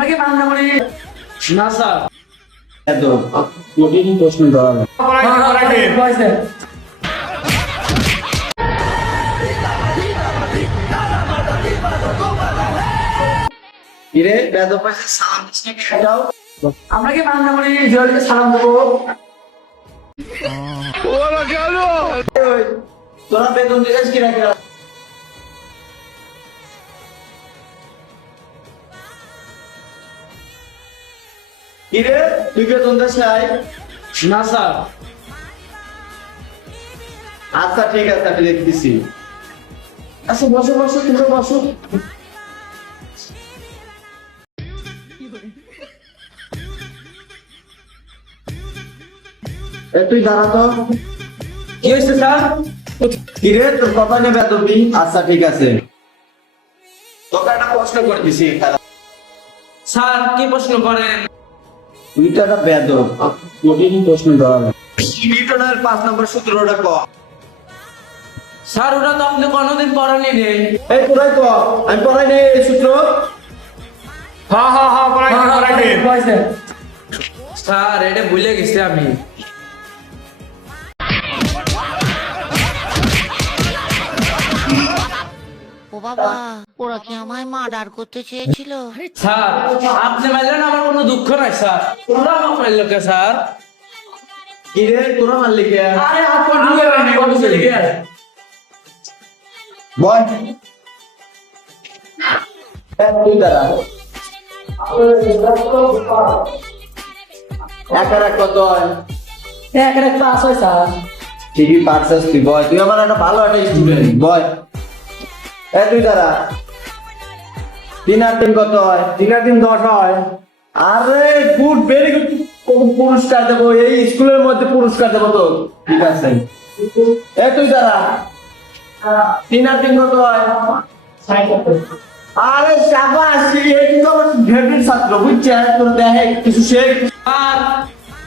আমরা কি বাংলা। করি না স্যার। এত কঠিন প্রশ্ন ধরা হয়েছে বেদ পাশে সালাম আমরা কি বাংলা জিওলকে সালাম দেবো? তোরা বেতন দিছিস কি রাখি কিরে? তুই বেতন নাই না স্যার। আচ্ছা ঠিক আছে আমি লিখতেছি আচ্ছা বসো বসো তুমি বসো। তুই দাঁড়া তো। কি হয়েছে স্যার? কিরে তোর কথা নেবে তুমি আচ্ছা ঠিক আছে। তোকে একটা প্রশ্ন করে দিছি স্যার কি প্রশ্ন করেন? তুই একটা বেদ কঠিন প্রশ্ন ধরা নিউটনের পাঁচ নম্বর সূত্রটা ক স্যার ওটা তো আপনি কোনোদিন পড়ানি নেই এই তোরাই ক আমি পড়াই নেই এই সূত্র হ্যাঁ হ্যাঁ হ্যাঁ পড়াই হয়েছে স্যার এটা ভুলে গেছি আমি বাবা ওরা কি আমায় মার্ডার করতে চেয়েছিল? স্যার আপনি মারলেন আমার কোনো দুঃখ নাই স্যার। ওরা আমাকে মারলো কে স্যার? কিরে তোরা মারলি কে? আরে পা ঢুকে গেছে, কত চলে গেছে। বল। তুই দাঁড়া। এক এক কত হয়? এক এক পাস হয় স্যার। ঠিকই পারছিস তুই বয় তুই আমার একটা ভালো একটা স্টুডেন্ট বয় এ তুই দাঁড়া তিন আর তিন কত হয়? তিন আর তিন দশ হয়। আরে গুড ভেরি গুড পুরস্কার দেবো। এই স্কুলের মধ্যে পুরস্কার দেবো তো। ঠিক আছে। এ তুই দাঁড়া তিন আর তিন কত হয়? আরে সাবাস এই তো আমার ছাত্র বুঝছিস তোর দেখে কিছু শেখ। স্যার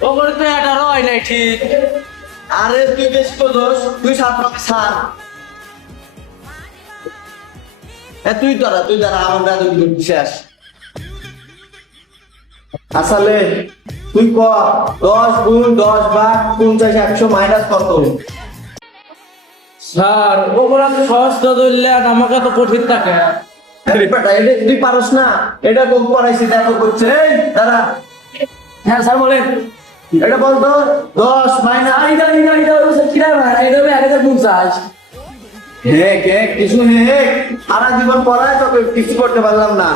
ওগুলো তো এটারও হয় নাই ঠিক। আরে তুই বেশি তো দোষ। তুই ছাত্র আমি এ তুই দাঁড়া তুই দাঁড়া আমার করতে শেষ। আসলে তুই ক? দশ গুণ দশ ভাগ পঞ্চাশ একশো মাইনাস কত? স্যার ওগুলো সহজ তো ধরলেন আমাকে তো কঠিন থাকে। তুই পারস না। এটা কোক পড়াইছি দেখো করছে। দাঁড়া। হ্যাঁ স্যার বলেন। এটা বলতো দশ মাইনাস এইটা এইটা হচ্ছে কিরা ভাই এটা পঞ্চাশ। হেক কে কিছু হ্যাঁ সারা জীবন পড়ায় তবে কিছু করতে পারলাম না।